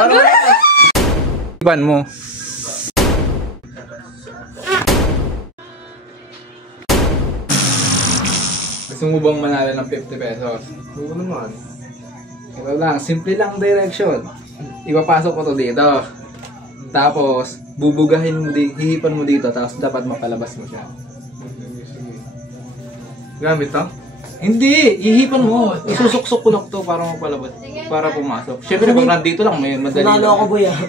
Ipan mo. Gusto mo bang manalo ng 50 pesos? Oo naman. Ito lang, simple lang direction. Ipapasok ko to dito. Tapos, bubugahin mo hihipan mo dito, tapos dapat mapalabas mo siya. Gamit to? Hindi! Hihipan mo! Isusuksok ko lang to para mapalabas. Para pumasok. Siyempre, pag nandito lang, may madali Nalo lang. ako, boy, ah.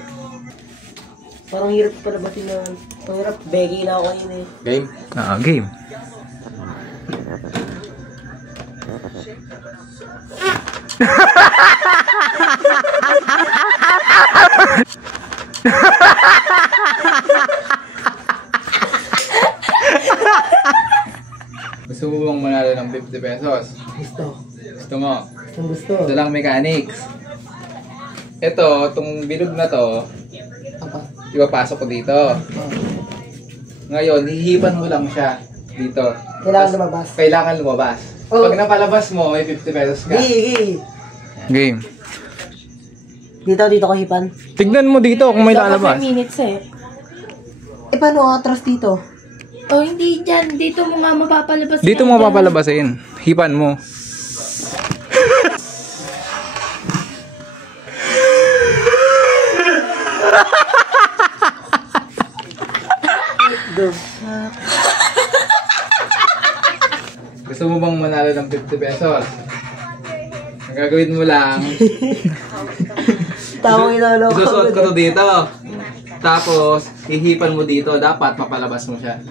Parang hirap palabasin na. Ang hirap, begging na ako yun eh. Game? Game. Gusto mo bang manalo ng 50 pesos? Gusto. Gusto mo? Gusto. Ito lang mechanics. Ito, itong bilog na to, ipapasok ko dito. Ngayon, hihipan mo lang siya dito. Kailangan lumabas. Kailangan lumabas. Oh. Pag napalabas mo, may 50 pesos ka. Game. Dito ko hipan. Tignan mo dito kung may lalabas. 5 minutes eh. Eh, paano atras dito? Oh, hindi dyan. Dito mo nga mapapalabas. Dito mo mapapalabasin. Hipan mo. Gusto mo bang manalo ng 50 pesos? Ang gagawin mo lang, Tawang inalo ko. isusuot ko to dito. Tapos, hihipan mo dito. Dapat mapalabas mo siya.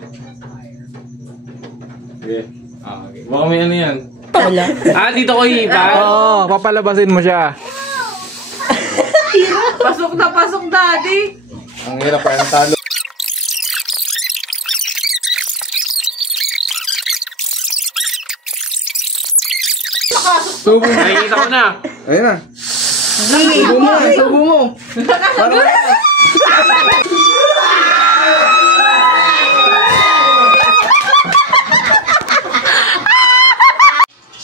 Okay. Okay. Baka may ano yan. Wala. Dito ko hihipan. Oo, papalabasin mo siya. Pasok na, daddy. Ang hirap pa yung talo. Subo. Nakikita ko na. Ayun na. Subo mo, subo mo.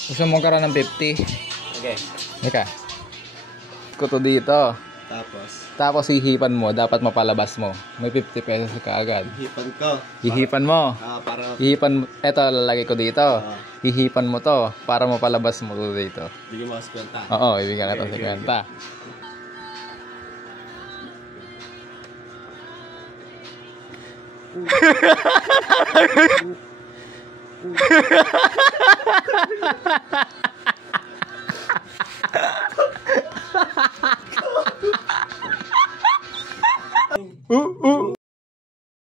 Gusto mo karoon ng 50? Okay. Ika. Kuto dito. Tapos, Tapos hihipan mo, dapat mapalabas mo. May 50 pesos ka agad. hipan ko. Hihipan mo. Para Hihipan, eto lalagay ko dito. Hihipan mo to para mapalabas mo to dito. bigyan mo ako 50. Oo, ibigyan ka Okay, sa kwenta.